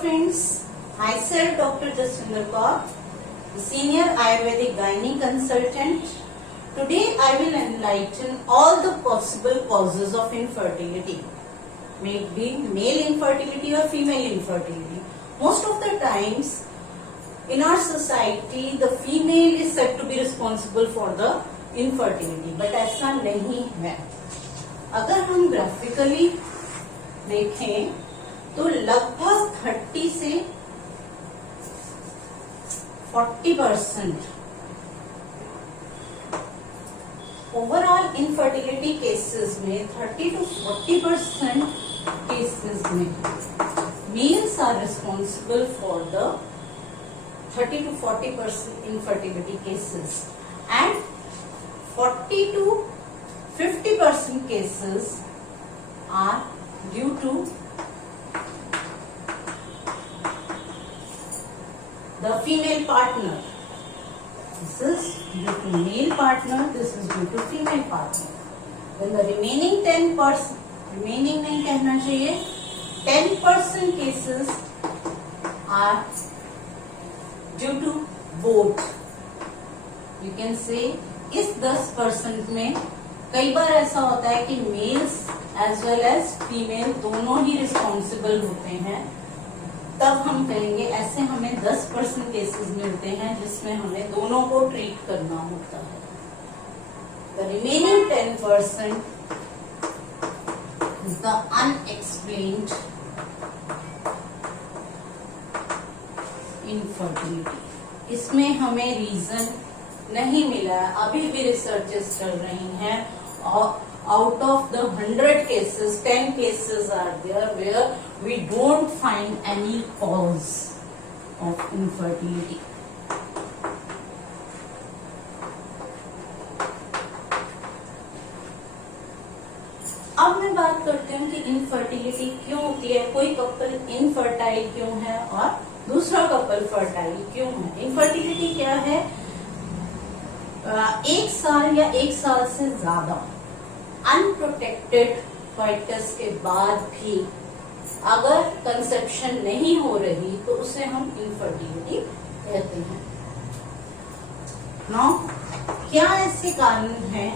friends, myself Dr. Jaswinder Kaur, the senior Ayurvedic gynae consultant. Today I will enlighten all the possible causes of infertility, may it be male infertility or female infertility. Most of the times in our society the female is said to be responsible for the infertility, but ऐसा नहीं है. अगर हम graphically देखें तो लगभग 30 से 40% overall infertility cases में 30 to 40% केसेस में males are responsible for the 30 to 40% infertility cases and 40 to 50% cases are due to the female partner. This is due to male partner, this is due to female partner. Then the remaining 10%, remaining नहीं कहना चाहिए, 10% cases are due to both. You can say इस 10% में कई बार ऐसा होता है कि males as well as female दोनों ही रिस्पॉन्सिबल होते हैं, तब हम कहेंगे ऐसे हमें 10% केसेस मिलते हैं जिसमें हमें दोनों को ट्रीट करना होता है. The remaining 10% is the unexplained infertility. इसमें हमें रीजन नहीं मिला है. अभी भी रिसर्चेस चल रही हैं. Out of the 100 cases, 10 cases are there where we don't find any cause of infertility. अब मैं बात करती हूँ कि इनफर्टिलिटी क्यों होती है, कोई कपल इनफर्टाइल क्यों है और दूसरा कपल फर्टाइल क्यों है. इनफर्टिलिटी क्या है? 1 साल या 1 साल से ज्यादा अनप्रोटेक्टेड कोइटस के बाद भी अगर कंसेप्शन नहीं हो रही तो उसे हम इनफर्टिलिटी कहते हैं. नौ, क्या ऐसे कारण हैं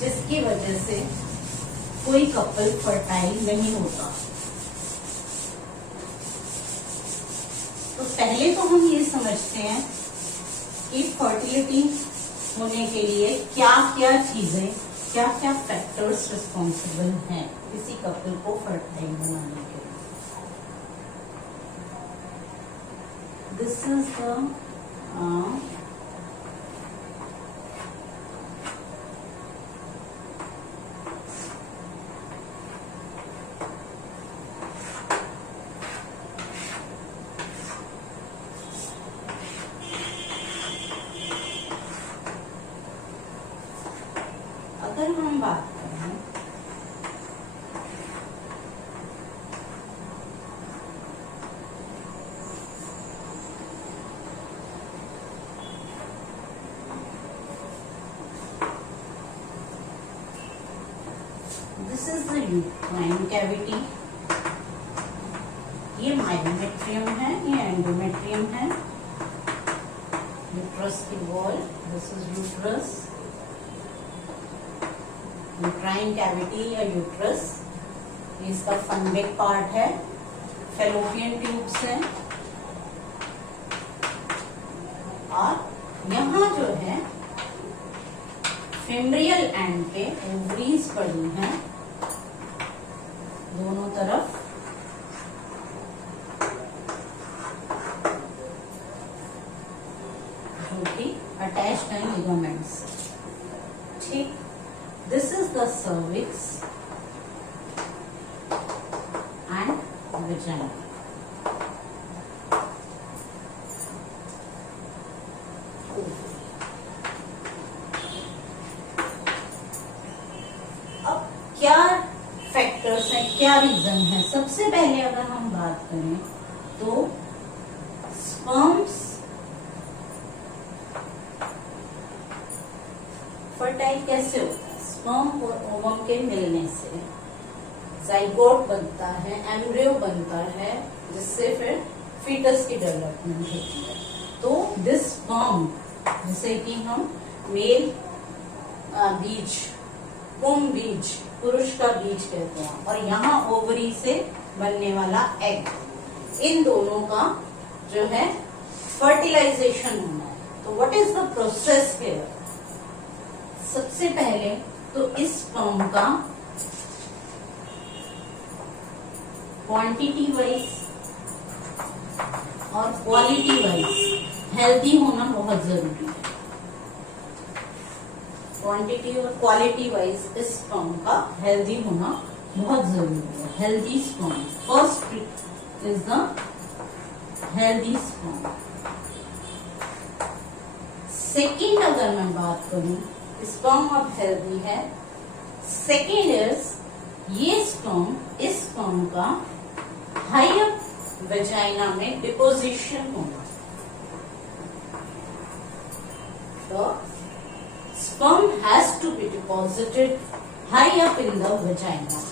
जिसकी वजह से कोई कपल फर्टाइल नहीं होता? तो पहले तो हम ये समझते हैं कि फर्टिलिटी होने के लिए क्या क्या चीजें, क्या क्या फैक्टर्स रिस्पॉन्सिबल हैं किसी कपल को फर्टाइल बनाने के लिए. दिस इज द अगर हम बात करें this is the uterine cavity. ये माइलोमेट्रियम है, ये एंडोमेट्रियम है. यूट्रस की wall, this is uterus. Uterine cavity या यूट्रस, इसका फंडिक पार्ट है. फेलोपियन ट्यूब्स हैं और यहाँ जो है फेम्ब्रियल एंड पे ओवरीज पड़ी हैं दोनों तरफ. जो कि अटैच्ड हैं लिगामेंट्स. ठीक. This is the cervix and vagina. अब क्या फैक्टर्स हैं, क्या रीजन है? सबसे पहले अगर हम बात करें तो स्पर्म्स फर्टाइल कैसे होता है? स्पर्म और ओवम के मिलने से जाइगोट बनता है, एम्ब्रियो बनता है, जिससे फिर फीटस की डेवलपमेंट होती है। तो दिस स्पर्म, जिसे कि हम मेल बीज, पुम बीज, पुरुष का बीज कहते हैं, और यहाँ ओवरी से बनने वाला एग, इन दोनों का जो है फर्टिलाइजेशन होना है। तो what is the process here? सबसे पहले तो इस स्पर्म का क्वांटिटी वाइज और क्वालिटी वाइज हेल्दी होना बहुत जरूरी है। क्वांटिटी और क्वालिटी वाइज इस स्पर्म का हेल्दी होना बहुत जरूरी है। Healthy sperm, first is the healthy sperm. Second अगर मैं बात करूं, स्पर्म अब हेल्दी है। सेकेंड इज ये स्पर्म, इस स्पर्म का हायर वेजाइना में डिपोजिशन होना। तो sperm has to be deposited high up in the vagina.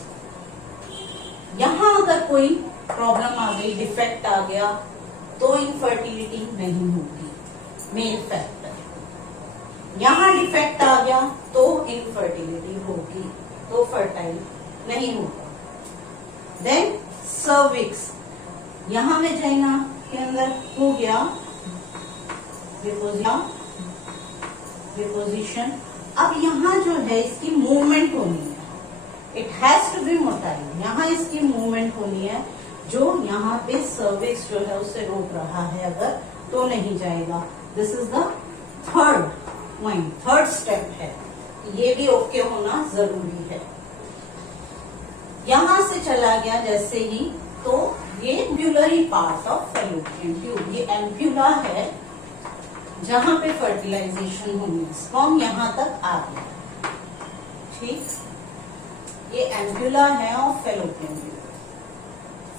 यहाँ अगर कोई प्रॉब्लम आ गई, डिफेक्ट आ गया, तो इनफर्टिलिटी नहीं होगी, मेल फैक्टर। यहाँ डिफेक्ट आ गया तो इनफर्टिलिटी होगी, तो फर्टाइल नहीं होगा। देन सर्विक्स, यहाँ वेजाइना के अंदर हो गया डिपोजिशन। अब यहाँ जो है इसकी मूवमेंट होनी है, it has to be motile. यहाँ इसकी मूवमेंट होनी है, जो यहाँ पे सर्विक्स जो है उसे रोक रहा है, अगर तो नहीं जाएगा। This is the third point, third step है, ये भी ओके होना जरूरी है। यहां से चला गया जैसे ही, तो ये एम्ब्यूलरी पार्ट ऑफ फैलोपियन ट्यूब, ये एम्ब्यूला है जहां पे फर्टिलाइजेशन होनी है। स्पर्म यहां तक आ गया, ठीक, ये एम्ब्यूला है of fallopian tube.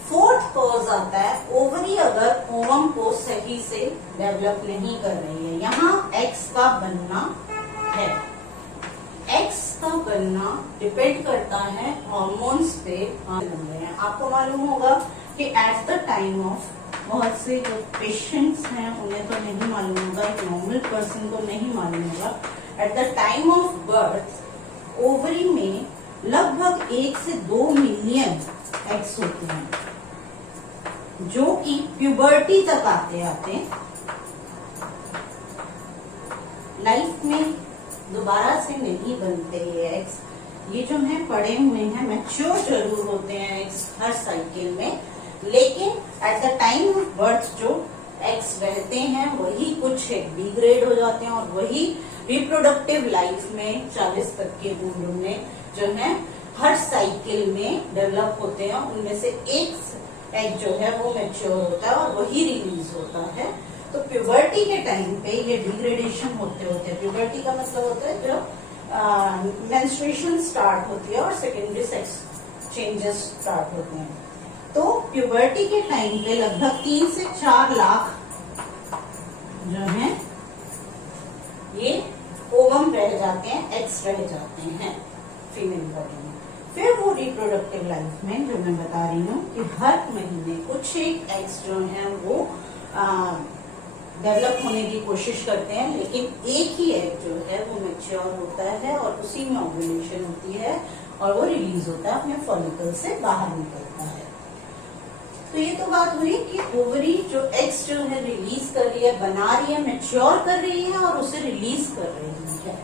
Fourth cause आता है ओवरी अगर ओवम को सही से डेवलप नहीं कर रही है। यहाँ एग्स का बनना है, एग्स का बनना डिपेंड करता है हार्मोन्स पे बन रहे हैं। आपको मालूम होगा कि एट द टाइम ऑफ, बहुत से जो पेशेंट्स हैं उन्हें तो नहीं मालूम होगा, एक नॉर्मल पर्सन को नहीं मालूम होगा, at the time of birth ovary में लगभग 1 से 2 मिलियन एग्स होते हैं, जो कि प्यूबर्टी तक आते आते लाइफ में दोबारा से नहीं बनते ये एग्स। ये जो है पड़े हुए हैं, मैच्योर जरूर होते हैं एग्स हर साइकिल में, लेकिन at the time of birth जो एग्स रहते हैं वही कुछ डिग्रेड हो जाते हैं, और वही रिप्रोडक्टिव लाइफ में 40 तक के बूढ़ों में जो है हर साइकिल में डेवलप होते हैं। उनमें से एक एग जो है वो मैच्योर होता है और वही रिलीज होता है। तो प्यूबर्टी के टाइम पे ये डिग्रेडेशन होते होते हैं। प्यूबर्टी का मतलब होता है जब मेंस्ट्रुएशन स्टार्ट होती है और सेकेंडरी सेक्स चेंजेस स्टार्ट होते हैं। तो प्यूबर्टी के टाइम पे लगभग 3 से 4 लाख जो है ये ओवम रह जाते हैं, एग्स रह जाते हैं फीमेल बॉडी में। फिर वो रिप्रोडक्टिव लाइफ में जो मैं बता रही हूँ कि हर महीने कुछ एक एग्स जो हैं वो डेवलप होने की कोशिश करते हैं, लेकिन एक ही एग जो है वो मैच्योर होता है और उसी में ओव्यूलेशन होती है और वो रिलीज होता है, अपने फॉलिकल से बाहर निकलता है। तो ये तो बात हुई कि ओवरी जो एग्स जो है रिलीज कर रही है, बना रही है, मैच्योर कर रही है और उसे रिलीज कर रही है।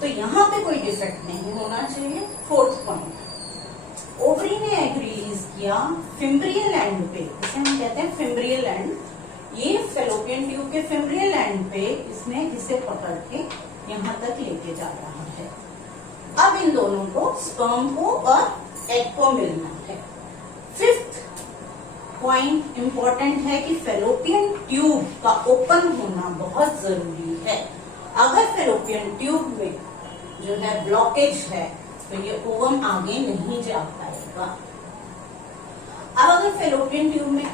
तो यहाँ पे कोई डिफेक्ट नहीं होना चाहिए। फोर्थ पॉइंट, ओवरी ने एग रिलीज किया फिम्ब्रियल एंड पे, इसे हम कहते हैं फिम्ब्रियल एंड। ये फैलोपियन ट्यूब के फिम्ब्रियल एंड पे इसने इसे पकड़ के यहाँ तक लेके जा रहा है। अब इन दोनों को, स्पर्म को और एग को मिलना है। फिफ्थ पॉइंट इंपॉर्टेंट है कि फैलोपियन ट्यूब का ओपन होना बहुत जरूरी है। अगर फैलोपियन ट्यूब में जो है ब्लॉकेज है तो ये ओवम आगे नहीं जा पाएगा। अब अगर फैलोपियन ट्यूब में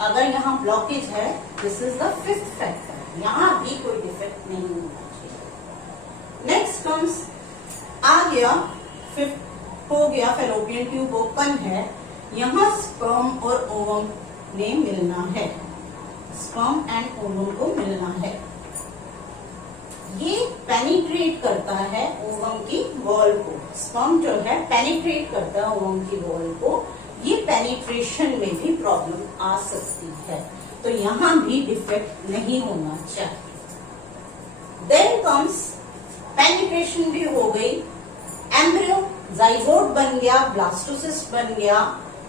अगर यहाँ ब्लॉकेज है, this is the fifth factor, यहाँ भी कोई डिफेक्ट नहीं होना चाहिए। नेक्स्ट कम्स, आ गया फिफ्थ हो गया, फैलोपियन ट्यूब ओपन है, यहाँ स्पर्म और ओवम ने मिलना है, स्पर्म एंड ओवम को मिलना है। ये पेनिट्रेट करता है ओवम की वॉल को, स्पर्म जो है पेनिट्रेट करता है ओवम की वॉल को, ये पेनिट्रेशन में भी प्रॉब्लम आ सकती है, तो यहाँ भी डिफेक्ट नहीं होना चाहिए। देन कम्स पेनिट्रेशन भी हो गई, एम्ब्रियो जाइगोट बन गया, ब्लास्टोसिस्ट बन गया,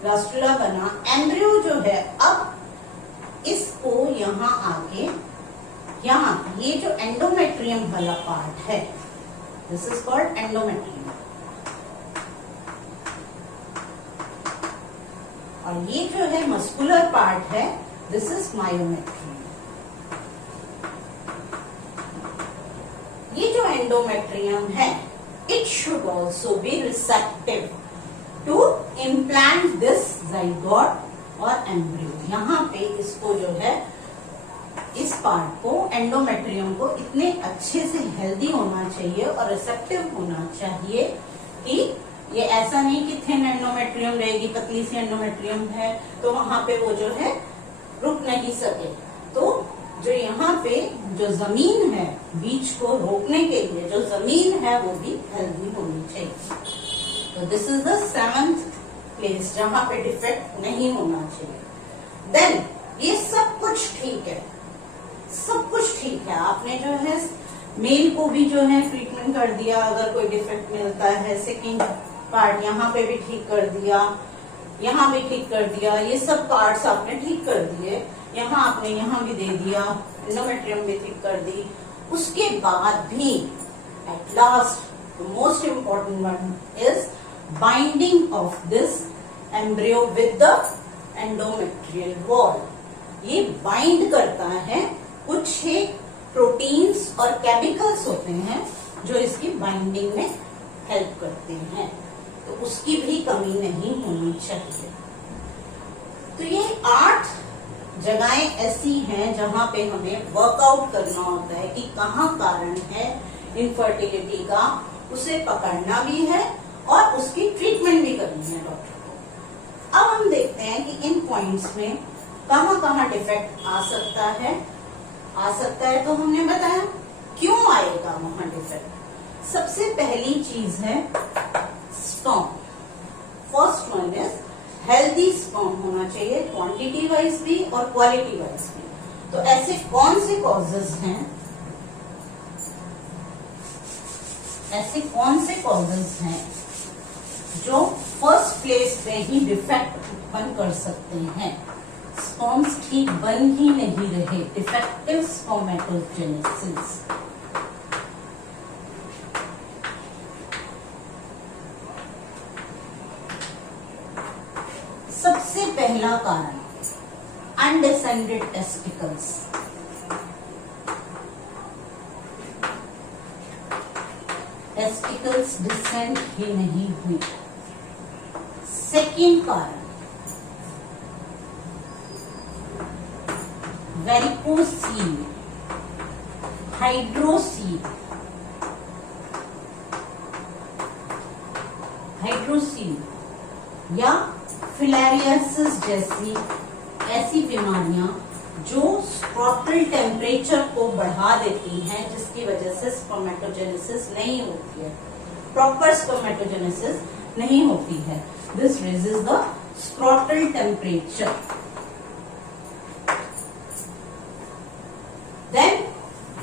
ब्लास्टुला बना, एम्ब्रियो जो है अब इसको यहाँ आके, यहाँ ये जो एंडोमेट्रियम वाला पार्ट है, दिस इज कॉल्ड एंडोमेट्रियम, और ये जो है मस्कुलर पार्ट है, दिस इज मायोमेट्रियम। ये जो एंडोमेट्रियम है, it should also be receptive to implant this zygote और एम्ब्रियो। यहाँ पे इसको जो है, इस पार्ट को, एंडोमेट्रियम को इतने अच्छे से हेल्दी होना चाहिए और रिसेप्टिव होना चाहिए कि ये ऐसा नहीं कि थिन एंडोमेट्रियम रहेगी, पतली सी एंडोमेट्रियम है तो वहां पे वो जो है रुक नहीं सके। तो जो यहाँ पे जो जमीन है बीज को रोकने के लिए, जो जमीन है वो भी हेल्दी होनी चाहिए। तो this is the 7th place जहां पे डिफेक्ट नहीं होना चाहिए। देन ये सब कुछ ठीक है, सब कुछ ठीक है, आपने जो है मेल को भी जो है ट्रीटमेंट कर दिया, अगर कोई डिफेक्ट मिलता है, सेकेंड पार्ट यहाँ पे भी ठीक कर दिया, यहाँ भी ठीक कर दिया, ये सब पार्ट्स आपने ठीक कर दिए, यहाँ आपने यहाँ भी दे दिया, एंडोमेट्रियम भी ठीक कर दी। उसके बाद भी at last most important one is binding of this embryo with the endometrial wall. ये बाइंड करता है, कुछ एक प्रोटीन्स और केमिकल्स होते हैं जो इसकी बाइंडिंग में हेल्प करते हैं, तो उसकी भी कमी नहीं होनी चाहिए। तो ये 8 जगहें ऐसी हैं जहां पे हमें वर्कआउट करना होता है कि कहाँ कारण है इनफर्टिलिटी का, उसे पकड़ना भी है और उसकी ट्रीटमेंट भी करनी है डॉक्टर को। अब हम देखते हैं कि इन पॉइंट्स में कहाँ कहाँ डिफेक्ट आ सकता है। तो हमने बताया क्यों आएगा वहां डिफेक्ट। सबसे पहली चीज है sperm. First one is healthy sperm होना चाहिए, क्वांटिटी वाइज भी और क्वालिटी वाइज भी। तो ऐसे कौन से कॉजेज हैं, ऐसे कौन से कॉजेज हैं जो फर्स्ट प्लेस पे ही डिफेक्ट उत्पन्न कर सकते हैं, स्पर्म्स ठीक बन ही नहीं रहे, डिफेक्टिव स्पर्मेटोजेनेसिस। सबसे पहला कारण अनडिसेंडेड टेस्टिकल्स। टेस्टिकल्स डिसेंड ही नहीं हुई। सेकेंड कारण वेरिकोसील, हाइड्रोसील, या फिलेरियासिस जैसी ऐसी बीमारियां जो स्क्रॉटल टेम्परेचर को बढ़ा देती हैं, जिसकी वजह से स्पर्मेटोजेनेसिस नहीं होती है, प्रॉपर स्पर्मेटोजेनेसिस नहीं होती है। This raises the scrotal temperature. Then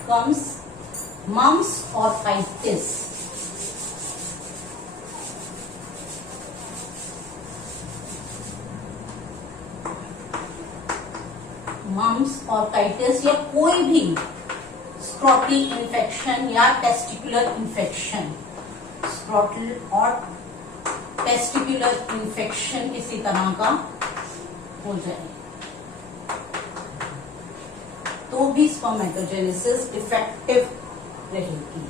comes mumps or orchitis. Mumps orchitis या कोई भी स्क्रॉटल इन्फेक्शन या टेस्टिकुलर इन्फेक्शन, स्क्रॉटल और टेस्टिकुलर इन्फेक्शन किसी तरह का हो जाए तो भी स्पर्मेटोजेनेसिस डिफेक्टिव रहेगी।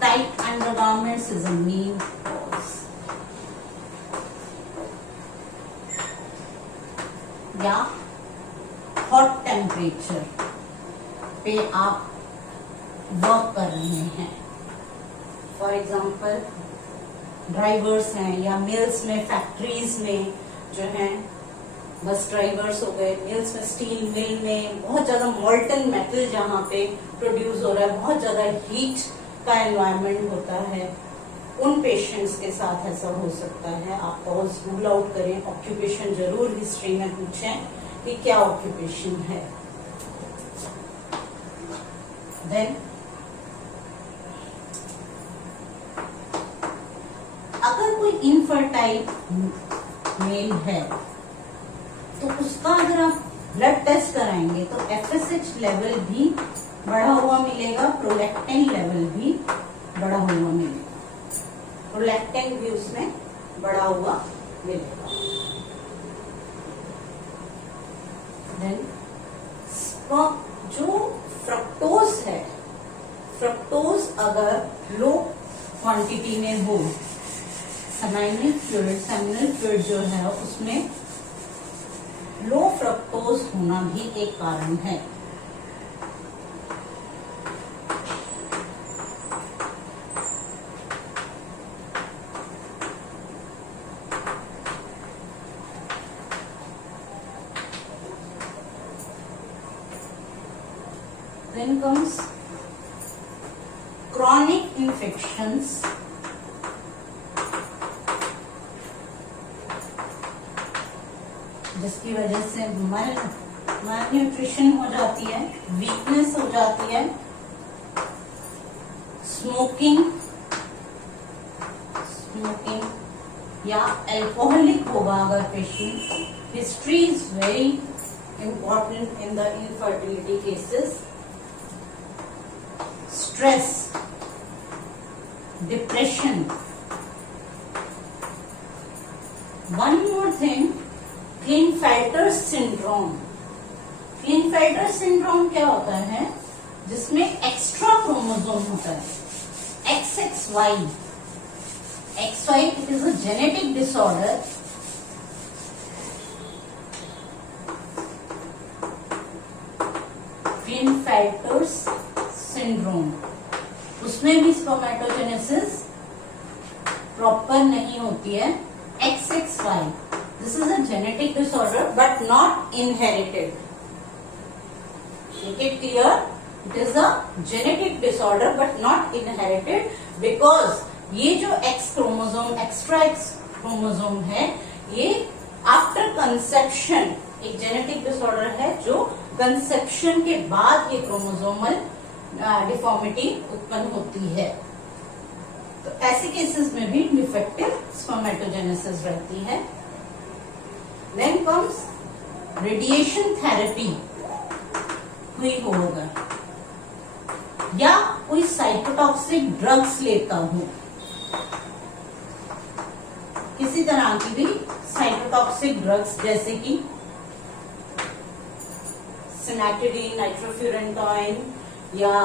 Tight undergarments is a main cause, या हॉट टेम्परेचर पे आप वर्क कर रहे हैं, फॉर एग्जाम्पल ड्राइवर्स हैं, या मिल्स में, फैक्ट्रीज में जो हैं बस ड्राइवर्स हो गए, मिल्स में, स्टील मिल में बहुत ज्यादा मोल्टन मेटल जहाँ पे प्रोड्यूस हो रहा है, बहुत ज्यादा हीट का एनवायरनमेंट होता है, उन पेशेंट्स के साथ ऐसा हो सकता है। आप पॉज रूल आउट करें, ऑक्यूपेशन जरूर हिस्ट्री में पूछें कि क्या ऑक्यूपेशन है। देन अगर कोई इनफर्टाइल मेल है तो उसका अगर आप ब्लड टेस्ट कराएंगे तो एफएसएच लेवल भी बढ़ा हुआ मिलेगा, प्रोलैक्टिन लेवल भी बढ़ा हुआ मिलेगा, प्रोलैक्टिन भी उसमें बढ़ा हुआ मिलेगा। देन जो फ्रक्टोज है, फ्रक्टोज अगर लो क्वांटिटी में हो, सेमिनल फ्लूइड जो है उसमें लो फ्रक्टोज होना भी एक कारण है। Then comes chronic infections, जिसकी वजह से malnutrition हो जाती है, वीकनेस हो जाती है, स्मोकिंग या अल्कोहलिक होगा अगर patient. History is very important in the infertility cases. Stress, depression. One more thing, Klinefelter syndrome. Klinefelter syndrome क्या होता है? जिसमें एक्स्ट्रा क्रोमोसोम होता है, XXY। XY it is a genetic disorder Klinefelter's syndrome. उसमें भी स्पर्मेटोजेनेसिस प्रॉपर नहीं होती है। XXY this is a genetic disorder but not inherited. Make it clear, it is a genetic disorder but not inherited, because ये जो X chromosome, extra X chromosome है, ये after conception एक जेनेटिक डिसऑर्डर है जो कंसेप्शन के बाद ये क्रोमोसोमल डिफॉर्मिटी उत्पन्न होती है। तो ऐसे केसेस में भी डिफेक्टिव स्पर्मेटोजेनेसिस रहती है। देन कम्स रेडिएशन थेरेपी हुई होगा, या कोई साइटोटॉक्सिक ड्रग्स लेता हूं, किसी तरह की भी साइटोटॉक्सिक ड्रग्स जैसे कि सिमेटिडीन, नाइट्रोफ्यूरेंटॉइन या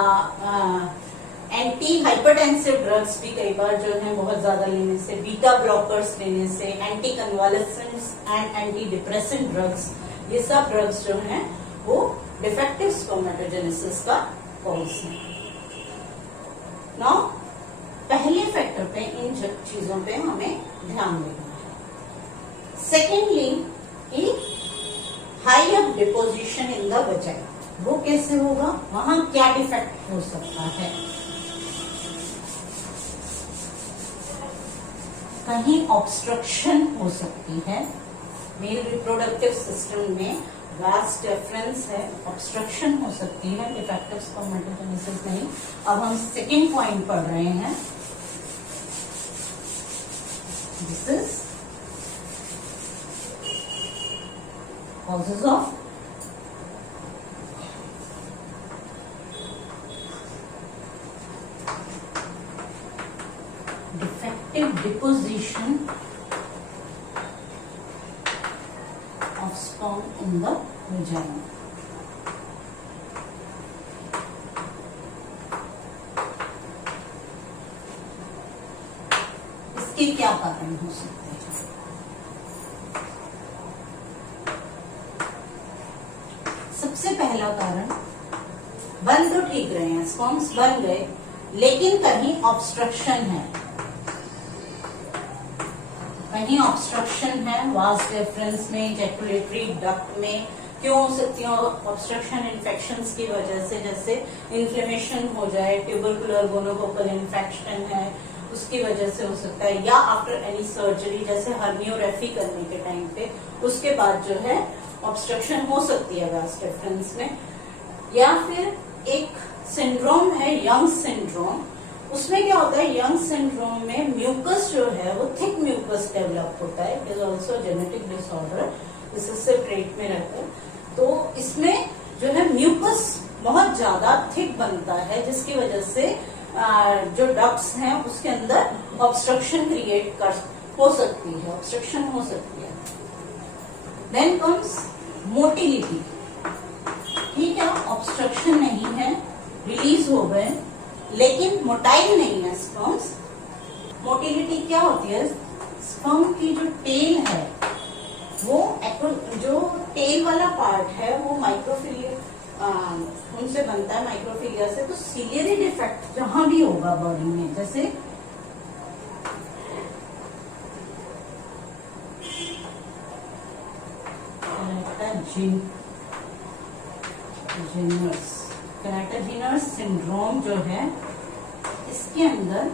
एंटी हाइपरटेंसिव ड्रग्स भी कई बार जो है बहुत ज्यादा लेने से, बीटा ब्लॉकर्स लेने से, anti convulsants and anti depressant drugs, ये सब ड्रग्स जो हैं वो डिफेक्टिव स्पर्मेटोजेनेसिस का कॉज है। नाउ पहले फैक्टर पे, इन चीजों पे हमें ध्यान देना है। सेकेंडली कि high of deposition in the vagina, वो कैसे होगा, वहां क्या डिफेक्ट हो सकता है? कहीं ऑब्स्ट्रक्शन हो सकती है, मेल रिप्रोडक्टिव सिस्टम में वास डिफरेंस है, ऑब्स्ट्रक्शन हो सकती है, डिफेक्टिव स्पर्मेटोजेनेसिस नहीं। अब हम सेकेंड पॉइंट पढ़ रहे हैं, this is causes of defective deposition of sperm in the vagina. इसके क्या कारण हो सकते हैं? सबसे पहला कारण, बन तो ठीक रहे हैं, स्पर्म्स बन गए, लेकिन कहीं ऑब्स्ट्रक्शन है, कहीं ऑब्स्ट्रक्शन है वास डेफरेंस में, इजैकुलेटरी डक्ट में। क्यों हो सकती है ऑब्स्ट्रक्शन? इन्फेक्शंस की वजह से, जैसे इन्फ्लेमेशन हो जाए, ट्यूबरकुलर गोनोकोकल इन्फेक्शन है उसकी वजह से हो सकता है, या आफ्टर एनी सर्जरी जैसे हर्नियोरेफी करने के टाइम पे उसके बाद जो है ऑब्स्ट्रक्शन हो सकती है वास डेफरेंस में। या फिर एक सिंड्रोम है यंग सिंड्रोम, उसमें क्या होता है यंग सिंड्रोम में म्यूकस जो है वो थिक म्यूकस डेवलप होता है। It is also genetic disorder, इससे ट्रेट में रहता है। तो इसमें जो है म्यूकस बहुत ज्यादा थिक बनता है जिसकी वजह से जो डक्ट्स हैं उसके अंदर ऑब्स्ट्रक्शन क्रिएट हो सकती है, ऑब्स्ट्रक्शन हो सकती है। Then comes motility. ठीक है, ऑब्स्ट्रक्शन नहीं है, रिलीज हो गए, लेकिन मोटाइल नहीं है स्पर्म्स। मोटिलिटी क्या होती है? स्पर्म की जो टेल है वो जो टेल वाला पार्ट है वो माइक्रोफिलिया उनसे बनता है, माइक्रोफिलिया से। तो सिलियरी डिफेक्ट जहां भी होगा बॉडी में, जैसे कैनाटाजीनस सिंड्रोम जो है, इसके अंदर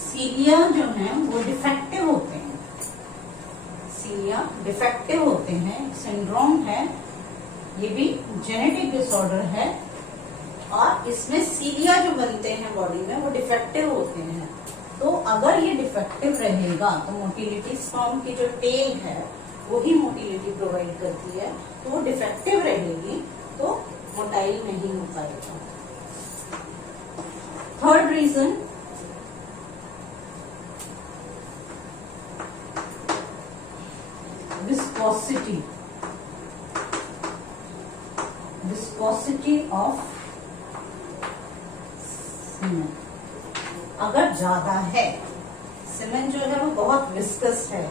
सीलिया जो है वो डिफेक्टिव होते हैं, सीलिया डिफेक्टिव होते हैं। सिंड्रोम है, ये भी जेनेटिक डिसऑर्डर है, और इसमें सीलिया जो बनते हैं बॉडी में वो डिफेक्टिव होते हैं। तो अगर ये डिफेक्टिव रहेगा तो मोटिलिटी, स्पर्म की जो टेल है वो ही मोटिलिटी प्रोवाइड करती है, तो वो डिफेक्टिव रहेगी तो मोटाइल नहीं हो पाएगा। Third reason, viscosity, viscosity of semen अगर ज्यादा है, सीमेन जो है वो बहुत विस्कस है,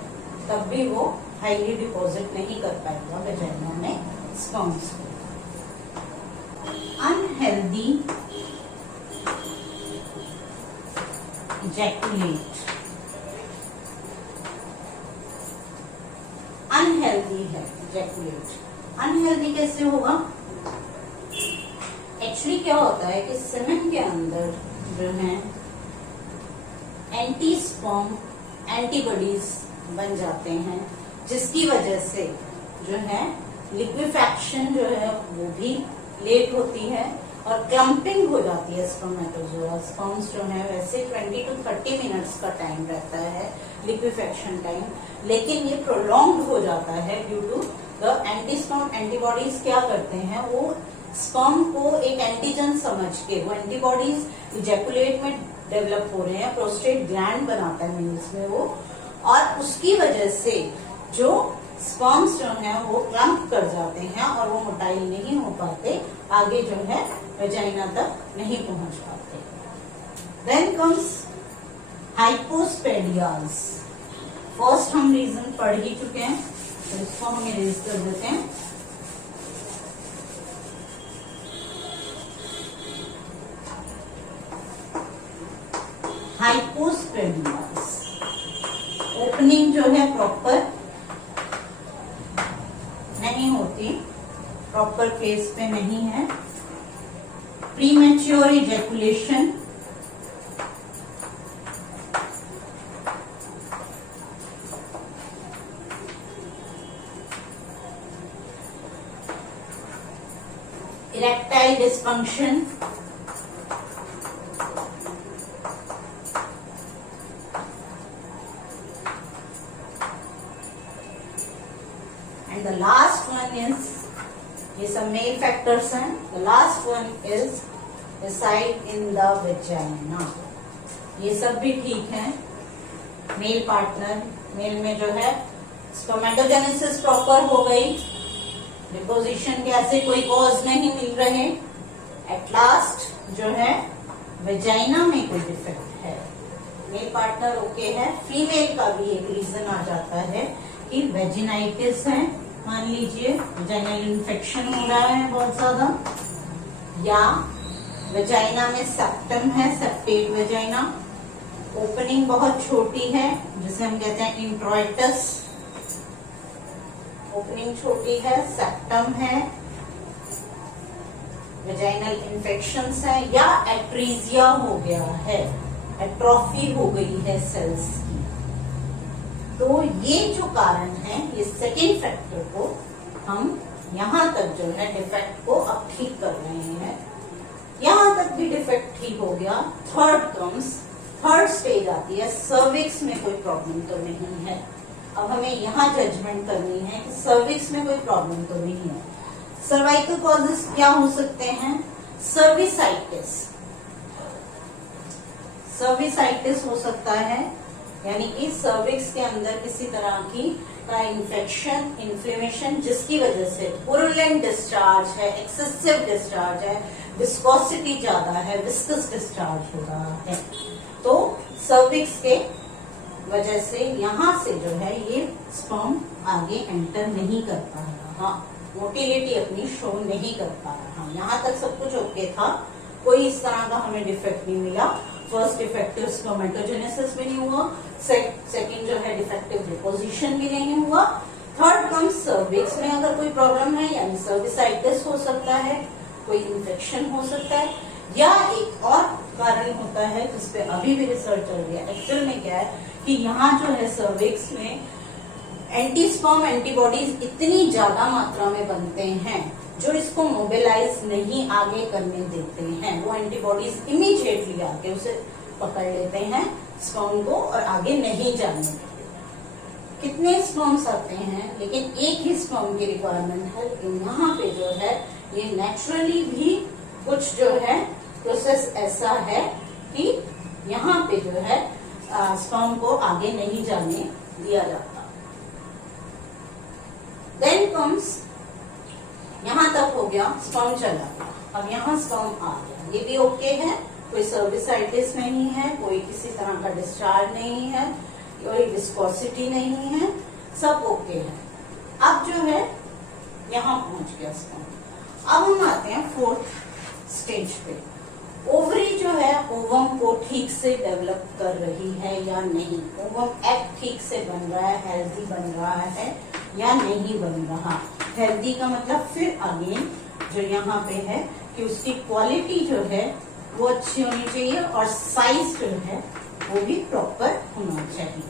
तब भी वो हाईली डिपॉजिट नहीं कर पाएगा वेजाइना में स्पर्म्स को। अनहेल्दी इजैकुलेट, अनहेल्दी है इजैकुलेट। अनहेल्दी कैसे होगा? एक्चुअली क्या होता है कि सीमेन के अंदर जो है एंटी स्पर्म एंटीबॉडीज बन जाते हैं, जिसकी वजह से जो है लिक्विफैक्शन जो है वो भी लेट होती है और क्लम्पिंग हो जाती है स्पर्मेटोजोआ। स्पर्म्स जो है वैसे 20 to 30 मिनट्स का टाइम रहता है लिक्विफैक्शन टाइम, लेकिन ये प्रोलॉन्ग हो जाता है due to the anti sperm antibodies. क्या करते हैं वो स्पर्म को एक एंटीजन समझ के वो एंटीबॉडीज इजैकुलेट में डेवलप हो रहे हैं, प्रोस्टेट ग्लैंड बनाता है मेल्स में वो, और उसकी वजह से जो स्पर्म्स जो हैं वो क्लम्प कर जाते हैं और वो मोटाइल नहीं हो पाते, आगे जो है वेजाइना तक नहीं पहुंच पाते। Then comes hypospadias. फर्स्ट हम रीजन पढ़ ही चुके हैं, तो इसको हम इरेज कर देते हैं। हाइपोस्पेडियाज, ओपनिंग जो है प्रॉपर नहीं होती, प्रॉपर प्लेस पे नहीं है। Premature ejaculation, erectile dysfunction, and the last one is, ये सब मेल फैक्टर्स हैं, the last one is reside in the vagina। ये सब भी ठीक है। मेल पार्टनर, मेल में जो है स्पर्मेटोजेनेसिस प्रॉपर हो गई, डिपोजिशन के ऐसे कोई कॉज नहीं मिल रहे, एट लास्ट जो है वेजाइना में कोई डिफेक्ट है। मेल पार्टनर ओके है, फीमेल का भी एक रीजन आ जाता है कि वेजिनाइटिस है, मान लीजिए वेजाइनल इन्फेक्शन हो रहा है बहुत ज्यादा, या वेजाइना में सेप्टम है, सेप्टेट वेजाइना। ओपनिंग बहुत छोटी है जिसे हम कहते हैं इंट्रोइटस। ओपनिंग छोटी है, सेप्टम है, वेजाइनल इन्फेक्शंस है या एट्रीजिया हो गया है, एट्रोफी हो गई है सेल्स की। तो ये जो कारण है, ये सेकेंड फैक्टर को हम यहां तक जो है डिफेक्ट को अब ठीक कर रहे हैं। यहां तक भी डिफेक्ट ठीक हो गया। थर्ड स्टेज आती है, सर्विक्स में कोई प्रॉब्लम तो नहीं है। अब हमें यहां जजमेंट करनी है कि सर्विक्स में कोई प्रॉब्लम तो नहीं है। सर्वाइकल कॉजेस क्या हो सकते हैं? सर्विसाइटिस। सर्विसाइटिस हो सकता है, यानी कि सर्विक्स के अंदर किसी तरह की का इन्फेक्शन, इन्फ्लेमेशन, जिसकी वजह से पुरुलेंट डिस्चार्ज है, एक्सेसिव डिस्चार्ज है, विस्कोसिटी ज्यादा है, विस्कस डिस्चार्ज हो रहा है। तो सर्विक्स के वजह से यहां से जो है ये स्पर्म आगे एंटर नहीं कर पा रहा, मोटिलिटी अपनी शो नहीं कर पा रहा। यहां तक सब कुछ ओके था, कोई इस तरह का हमें डिफेक्ट नहीं मिला। फर्स्ट डिफेक्टिव स्पर्मेटोजेनेसिस भी नहीं हुआ, सेकंड जो है डिफेक्टिव डिपोजिशन भी नहीं हुआ। थर्ड कम्स सर्विक्स में अगर कोई प्रॉब्लम है, यानी सर्विसाइटिस हो सकता है, कोई इन्फेक्शन हो सकता है, या एक और कारण होता है जिसपे अभी भी रिसर्च चल रही है। एक्चुअल में क्या है कि यहाँ जो है सर्विक्स में एंटीस्पर्म एंटीबॉडीज इतनी ज्यादा मात्रा में बनते हैं जो इसको मोबिलाइज नहीं आगे करने देते हैं। वो एंटीबॉडीज इमीडिएटली आके उसे पकड़ लेते हैं स्पर्म को और आगे नहीं जाने देते। कितने स्पर्म्स आते हैं, लेकिन एक ही स्पर्म की रिक्वायरमेंट है। लेकिन यहाँ पे जो है ये नेचुरली भी कुछ जो है प्रोसेस ऐसा है कि यहाँ पे जो है स्पर्म को आगे नहीं जाने दिया जाता। देन कम्स, यहां तक हो गया, स्पर्म चला गया। अब यहाँ स्पर्म आ गया, ये भी ओके है, कोई सर्विसाइटिस नहीं है, कोई किसी तरह का डिस्चार्ज नहीं है, कोई विस्कोसिटी नहीं है, सब ओके है। अब जो है यहाँ पहुंच गया स्पर्म। अब हम आते हैं फोर्थ स्टेज पे। ओवरी जो है ओवम को ठीक से डेवलप कर रही है या नहीं, ओवम एग ठीक से बन रहा है, हेल्दी बन रहा है या नहीं बन रहा। हेल्दी का मतलब फिर अगेन जो यहाँ पे है कि उसकी क्वालिटी जो है वो अच्छी होनी चाहिए और साइज जो है वो भी प्रॉपर होना चाहिए।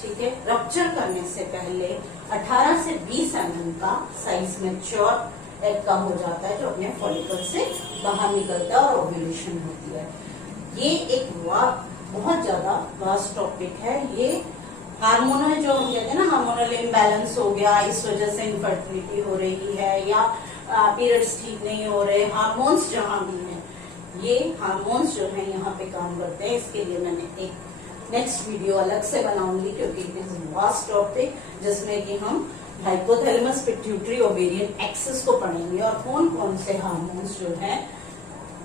ठीक है, रप्चर करने से पहले 18 से 20 mm का साइज मैच्योर एग का हो जाता है जो अपने फॉलिकल से बाहर निकलता है और ओव्यूलेशन होती है। ये एक बहुत ज्यादा वास्ट टॉपिक है। ये हार्मोनल जो हम कहते हैं ना, हार्मोनल इम्बैलेंस हो गया, इस वजह से इनफर्टिलिटी हो रही है, या पीरियड्स ठीक नहीं हो रहे, हार्मोन्स जहाँ भी हैं, ये हार्मोन्स जो है यहाँ पे काम करते हैं। इसके लिए मैंने एक नेक्स्ट वीडियो अलग से बनाऊंगी क्योंकि इट इज वास्ट टॉपिक, जिसमें कि हम हाइपोथैलेमस पिट्यूटरी ओवेरियन एक्सिस को पढ़ेंगे और कौन कौन से हार्मोन्स जो हैं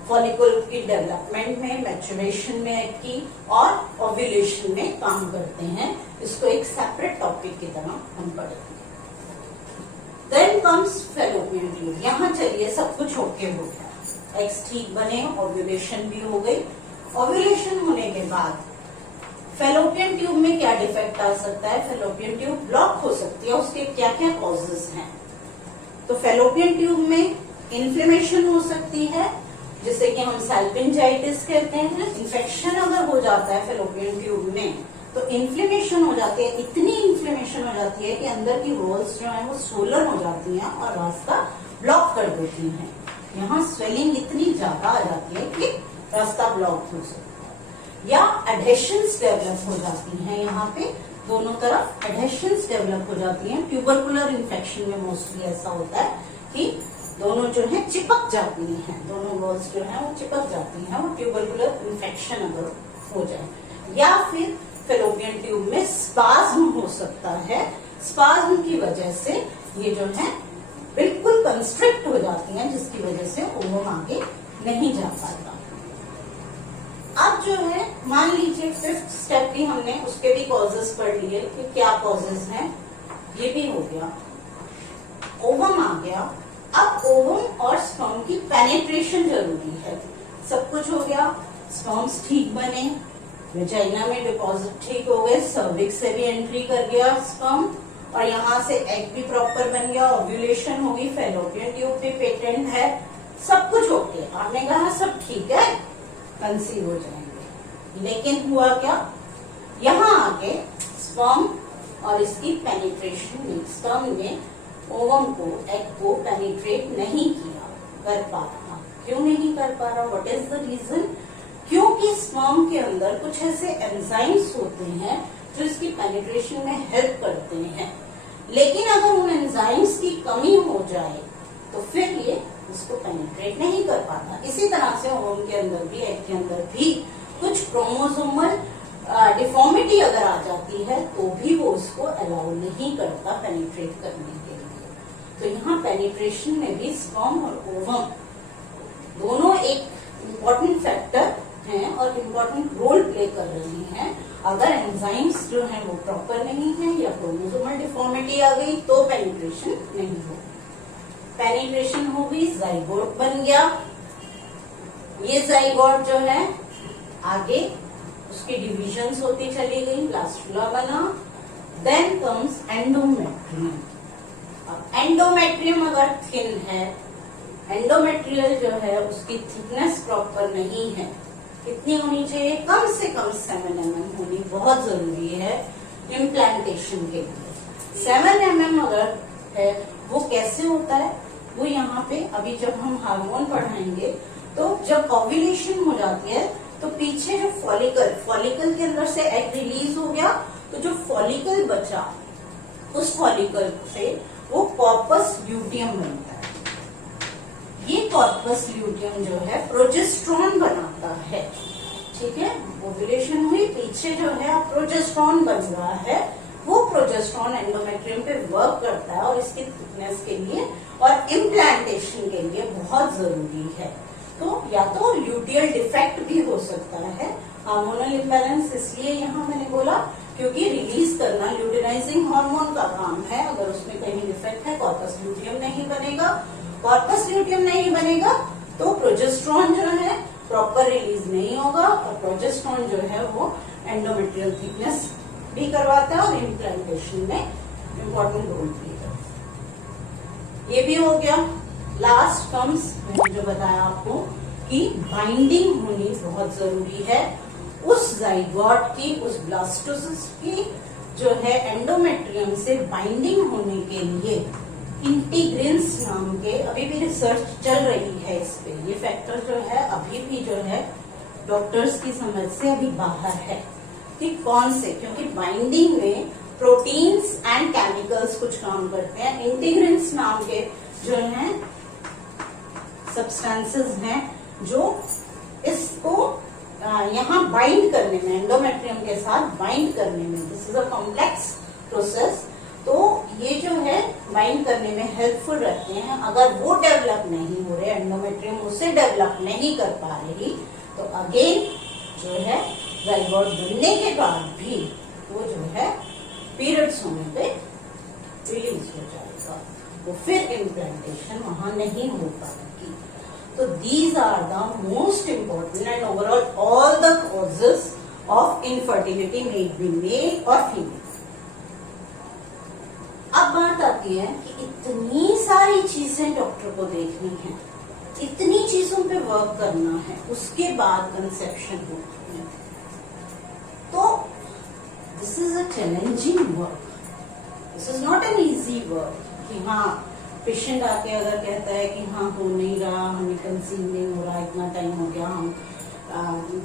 फॉलिकल की डेवलपमेंट में, मैच्योरेशन में एग की और ओव्यूलेशन में काम करते हैं। इसको एक सेपरेट टॉपिक की तरह हम पढ़ेंगे। Then comes fallopian tube. यहाँ चलिए सब कुछ ओके हो गया, एग्स ठीक बने, ओव्यूलेशन भी हो गई। ओव्यूलेशन होने के बाद फैलोपियन ट्यूब में क्या डिफेक्ट आ सकता है? फैलोपियन ट्यूब ब्लॉक हो सकती है। उसके क्या क्या कॉजेस हैं? तो फैलोपियन ट्यूब में इन्फ्लेमेशन हो सकती है, जिसे कि हम सैल्पिंजाइटिस कहते हैं। इन्फेक्शन अगर हो जाता है फैलोपियन ट्यूब में तो इन्फ्लेमेशन हो जाती है, इतनी इन्फ्लेमेशन हो जाती है कि अंदर की वॉल्स जो है वो सोलन हो जाती हैं और रास्ता ब्लॉक कर देती हैं। यहाँ स्वेलिंग इतनी ज्यादा आ जाती है कि रास्ता ब्लॉक हो सकता है। या एडहेशंस डेवलप हो जाती हैं, यहाँ पे दोनों तरफ एडहेशंस डेवलप हो जाती हैं। ट्यूबरकुलर इन्फेक्शन में मोस्टली ऐसा होता है कि दोनों जो है चिपक जाती हैं, दोनों वॉल्स जो है वो चिपक जाती हैं और ट्यूबरकुलर इन्फेक्शन अगर हो जाए। या फिर फैलोपियन ट्यूब में स्पाज्म हो सकता है, स्पाज्म की वजह से ये जो है बिल्कुल कंस्ट्रिक्ट हो जाती हैं, जिसकी वजह से ओवम आगे नहीं जा पाता। अब जो है मान लीजिए फिफ्थ स्टेप भी हमने उसके भी कॉजेस पढ़ लिए कि क्या कॉजेस हैं। ये भी हो गया, ओवम आ गया। अब ओवम और स्पर्म की पेनिट्रेशन जरूरी है। सब कुछ हो गया, स्पर्म्स ठीक बने, वेजाइना में डिपॉजिट ठीक हो गए, सर्विक्स से भी एंट्री कर गया स्पर्म, और यहाँ से एग भी प्रॉपर बन गया, ओव्यूलेशन होगी, फैलोपियन ट्यूब भी पेटेंट है, सब कुछ ओके। आपने कहा सब ठीक है, कंसीव हो जाएंगे। लेकिन हुआ क्या, यहाँ आके स्पर्म और इसकी पेनिट्रेशन नहीं, स्पर्म ने ओवम को, एग को पेनिट्रेट नहीं किया, कर पा रहा। क्यों नहीं कर पा रहा, व्हाट इज द रीजन? क्योंकि स्पर्म के अंदर कुछ ऐसे एंजाइम्स होते हैं जो इसकी पेनिट्रेशन में हेल्प करते हैं, लेकिन अगर उन एंजाइम्स की कमी हो जाए तो फिर ये इसको पेनिट्रेट नहीं कर पाता। इसी तरह से ओवम के अंदर भी, एग के अंदर भी कुछ क्रोमोसोमल डिफॉर्मिटी अगर आ जाती है तो भी वो उसको अलाउ नहीं करता पेनिट्रेट करने के लिए। तो यहाँ पेनिट्रेशन में भी स्पर्म और ओवम दोनों एक इम्पॉर्टेंट फैक्टर हैं और इम्पॉर्टेंट रोल प्ले कर रही हैं। अगर एंजाइम्स जो हैं वो प्रॉपर नहीं है या क्रोमोसोमल डिफॉर्मिटी आ गई तो पेनिट्रेशन नहीं होगी। पेनिट्रेशन हो गई, जाइगोट बन गया, ये जाइगोट जो है आगे उसकी डिविजन्स होती चली गई, ब्लास्टुला बना, देन कम्स एंडोमेट्रियम। अब एंडोमेट्रियम अगर थिन है, एंडोमेट्रियल जो है उसकी थिकनेस प्रॉपर नहीं है, कितनी होनी चाहिए, कम से कम 7 mm होनी बहुत जरूरी है इम्प्लांटेशन के लिए। 7 mm अगर है वो कैसे होता है, वो यहाँ पे अभी जब हम हार्मोन पढ़ाएंगे तो जब ओव्यूलेशन हो जाती है तो पीछे जो फॉलिकल के अंदर से एग रिलीज हो गया, तो जो फॉलिकल बचा उस फॉलिकल से वो कॉर्पस ल्यूटियम बनता है। ये कॉर्पस ल्यूटियम जो है प्रोजेस्ट्रॉन बनाता है, ठीक है। ओव्यूलेशन हुई, पीछे जो है प्रोजेस्ट्रॉन बन रहा है, वो प्रोजेस्ट्रॉन एंडोमेट्रियम पे वर्क करता है और इसकी थिकनेस के लिए और इम्प्लांटेशन के लिए बहुत जरूरी है। तो या तो ल्यूटियल डिफेक्ट भी हो सकता है, हार्मोनल इम्बैलेंस, इसलिए यहाँ मैंने बोला क्योंकि रिलीज करना ल्यूटिनाइजिंग हार्मोन का काम है। अगर उसमें कहीं डिफेक्ट है, कॉर्पस ल्यूटियम नहीं बनेगा, कॉर्पस ल्यूटियम नहीं बनेगा तो प्रोजेस्ट्रॉन जो है प्रॉपर रिलीज नहीं होगा, और प्रोजेस्ट्रॉन जो है वो एंडोमेट्रियल थिकनेस भी करवाता है और इम्प्लांटेशन में इम्पोर्टेंट रोल प्ले करता है। ये भी हो गया। लास्ट कम्स, मैंने जो बताया आपको कि बाइंडिंग होनी बहुत जरूरी है उस जाइगोट की, उस ब्लास्टोसिस की जो है एंडोमेट्रियम से बाइंडिंग होने के लिए इंटीग्रिन्स नाम के, अभी भी रिसर्च चल रही है इस पे, ये फैक्टर जो है अभी भी जो है डॉक्टर्स की समझ से अभी बाहर है कि कौन से, क्योंकि बाइंडिंग में प्रोटीन्स एंड केमिकल्स कुछ काम करते हैं। इंटीग्रिन्स नाम के जो हैं सब्सटेंसेस हैं जो इसको यहाँ बाइंड करने में, एंडोमेट्रियम के साथ बाइंड करने में, this is a complex process, तो ये जो है बाइंड करने में हेल्पफुल रहते हैं। अगर वो डेवलप नहीं हो रहे, एंडोमेट्रियम उसे डेवलप नहीं कर पा रही, तो अगेन जो है जाइगोट बनने के बाद भी वो जो है पीरियड्स होने पे रिलीज हो जाएगा, तो फिर इम्प्लांटेशन वहां नहीं हो पाएगी। तो these are the most important and overall all the causes of infertility may be male और फीमेल। अब बात आती है कि इतनी सारी चीजें डॉक्टर को देखनी है, इतनी चीजों पे वर्क करना है, उसके बाद कंसेप्शन होती है, तो this is a challenging work, this is not an easy work कि हाँ पेशेंट आके अगर कहता है कि हाँ हो नहीं रहा, हमें कंसीव नहीं हो रहा, इतना टाइम हो गया, हम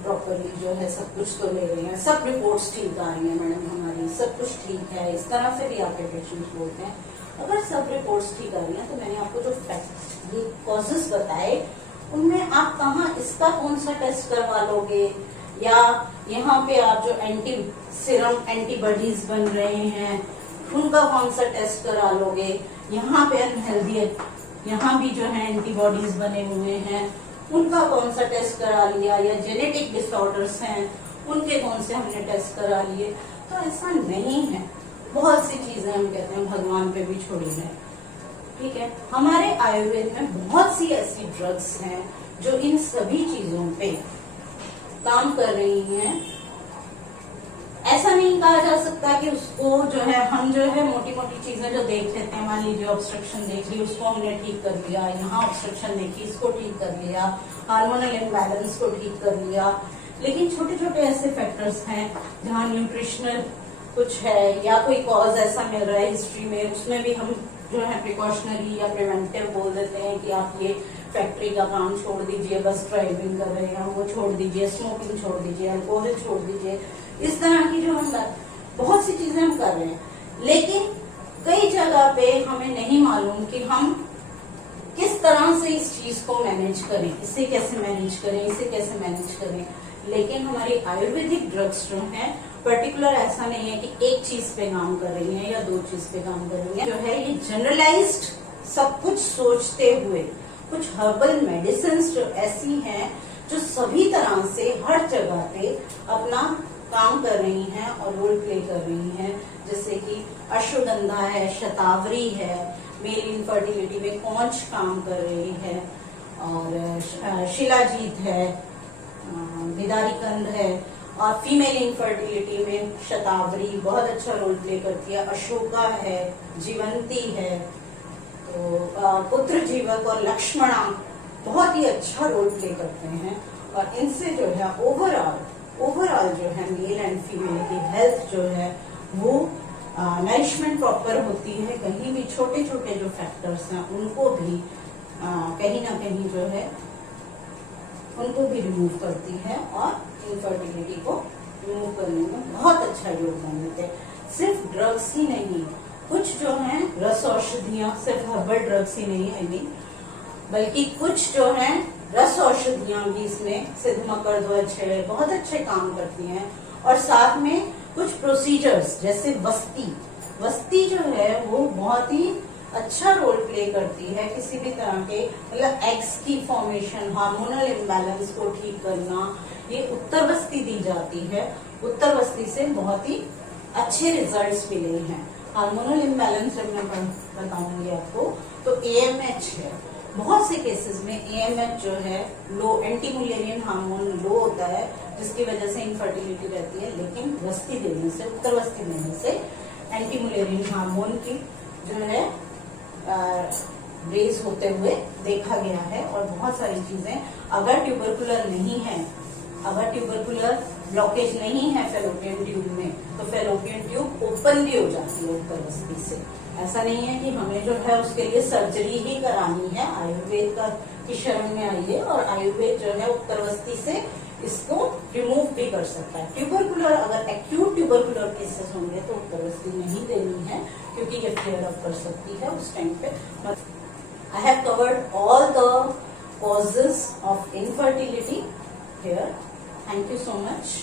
प्रॉपरली जो है सब कुछ तो ले रहे हैं, सब रिपोर्ट्स ठीक आ रही है मैडम हमारी, सब कुछ ठीक है, इस तरह से भी आपके पेशेंट्स बोलते हैं। अगर सब रिपोर्ट्स ठीक आ रही हैं तो मैंने आपको जो फैक्ट ये कॉजेस बताए उनमें आप कहाँ इसका कौन सा टेस्ट करवा लोगे, या यहाँ पे आप जो एंटी सीरम एंटीबॉडीज बन रहे हैं उनका कौन सा टेस्ट करा लोगे, यहाँ पे अनहेल्दी यहाँ भी जो है एंटीबॉडीज बने हुए हैं उनका कौन सा टेस्ट करा लिया, या जेनेटिक डिसऑर्डर्स हैं उनके कौन से हमने टेस्ट करा लिए। तो ऐसा नहीं है, बहुत सी चीजें हम कहते हैं भगवान पे भी छोड़ी है, ठीक है। हमारे आयुर्वेद में बहुत सी ऐसी ड्रग्स हैं जो इन सभी चीजों पे काम कर रही हैं। ऐसा नहीं कहा जा सकता कि उसको जो है हम जो है मोटी मोटी चीजें जो देख लेते हैं, मान लीजिए ऑब्स्ट्रक्शन देख ली, उसको हमने ठीक कर लिया, यहाँ ऑब्स्ट्रक्शन देखी, इसको ठीक कर लिया, हार्मोनल इम्बैलेंस को ठीक कर लिया। लेकिन छोटे छोटे ऐसे फैक्टर्स हैं जहाँ न्यूट्रिशनल कुछ है या कोई कॉज ऐसा मिल रहा है हिस्ट्री में, उसमें भी हम जो है प्रिकॉशनरी या प्रिवेंटिव बोल देते हैं कि आप ये फैक्ट्री का काम छोड़ दीजिए, बस ड्राइविंग कर रहे हैं वो छोड़ दीजिए, स्मोकिंग छोड़ दीजिए, अल्कोहल छोड़ दीजिए। इस तरह की जो हम बहुत सी चीजें हम कर रहे हैं, लेकिन कई जगह पे हमें नहीं मालूम कि हम किस तरह से इस चीज को मैनेज करें, इसे कैसे मैनेज करें, इसे कैसे मैनेज करें। लेकिन हमारी आयुर्वेदिक ड्रग्स जो है पर्टिकुलर ऐसा नहीं है कि एक चीज पे काम कर रही है या दो चीज पे काम कर रही है। जो है ये जनरलाइज्ड सब कुछ सोचते हुए कुछ हर्बल मेडिसिन जो ऐसी हैं जो सभी तरह से हर जगह पे अपना काम कर रही हैं और रोल प्ले कर रही हैं। जैसे कि अश्वगंधा है, शतावरी है, मेल इनफर्टिलिटी में कौंच काम कर रही है, और शिलाजीत है, बिदारी कंद है, और फीमेल इनफर्टिलिटी में शतावरी बहुत अच्छा रोल प्ले करती है, अशोका है, जीवंती है, तो पुत्र जीवक और लक्ष्मणा बहुत ही अच्छा रोल प्ले करते हैं। और इनसे जो है ओवरऑल जो है मेल एंड फीमेल की हेल्थ जो है वो नरिशमेंट प्रॉपर होती है। कहीं भी छोटे छोटे जो फैक्टर्स हैं उनको भी कहीं ना कहीं जो है उनको भी रिमूव करती है और इनफर्टिलिटी को रिमूव करने में बहुत अच्छा योगदान देते हैं। सिर्फ ड्रग्स ही नहीं, कुछ जो है रस औषधियां, सिर्फ हर्बल ड्रग्स ही नहीं है, बल्कि कुछ जो है रस औषधियां भी इसमें सिद्ध मकरध्वज है, बहुत अच्छे काम करती हैं। और साथ में कुछ प्रोसीजर्स जैसे वस्ती जो है वो बहुत ही अच्छा रोल प्ले करती है किसी भी तरह के, मतलब एग्स की फॉर्मेशन, हार्मोनल इम्बैलेंस को ठीक करना, ये उत्तर वस्ती दी जाती है। उत्तर वस्ती से बहुत ही अच्छे रिजल्ट्स मिले हैं। हार्मोनल इम्बैलेंस जब मैं बताऊंगी आपको, तो AMH है, बहुत से केसेस में AMH जो है लो, एंटी मुलेरियन हार्मोन लो होता है, जिसकी वजह से इनफर्टिलिटी रहती है। लेकिन वस्ती देने से, उत्तर वस्ती देने से एंटी मुलेरियन हार्मोन की जो है रेज होते हुए देखा गया है। और बहुत सारी चीजें, अगर ट्यूबरकुलर नहीं है, अगर ट्यूबरकुलर ब्लॉकेज नहीं है फेलोपियन ट्यूब में, तो फेलोपियन ट्यूब ओपनली हो जाती है उत्तर वस्ती से। ऐसा नहीं है कि हमें जो है उसके लिए सर्जरी ही करानी है, आयुर्वेद का की शरण में आइए और आयुर्वेद जो है उत्तर वस्ती से इसको रिमूव भी कर सकता है। ट्यूबरकुलर, अगर एक्यूट ट्यूबरकुलर केसेस होंगे तो उत्तर वस्ती नहीं देनी है, क्योंकि ये फ्लेयर अप कर सकती है उस टाइम पे। I have covered all the causes of infertility here. Thank you so much.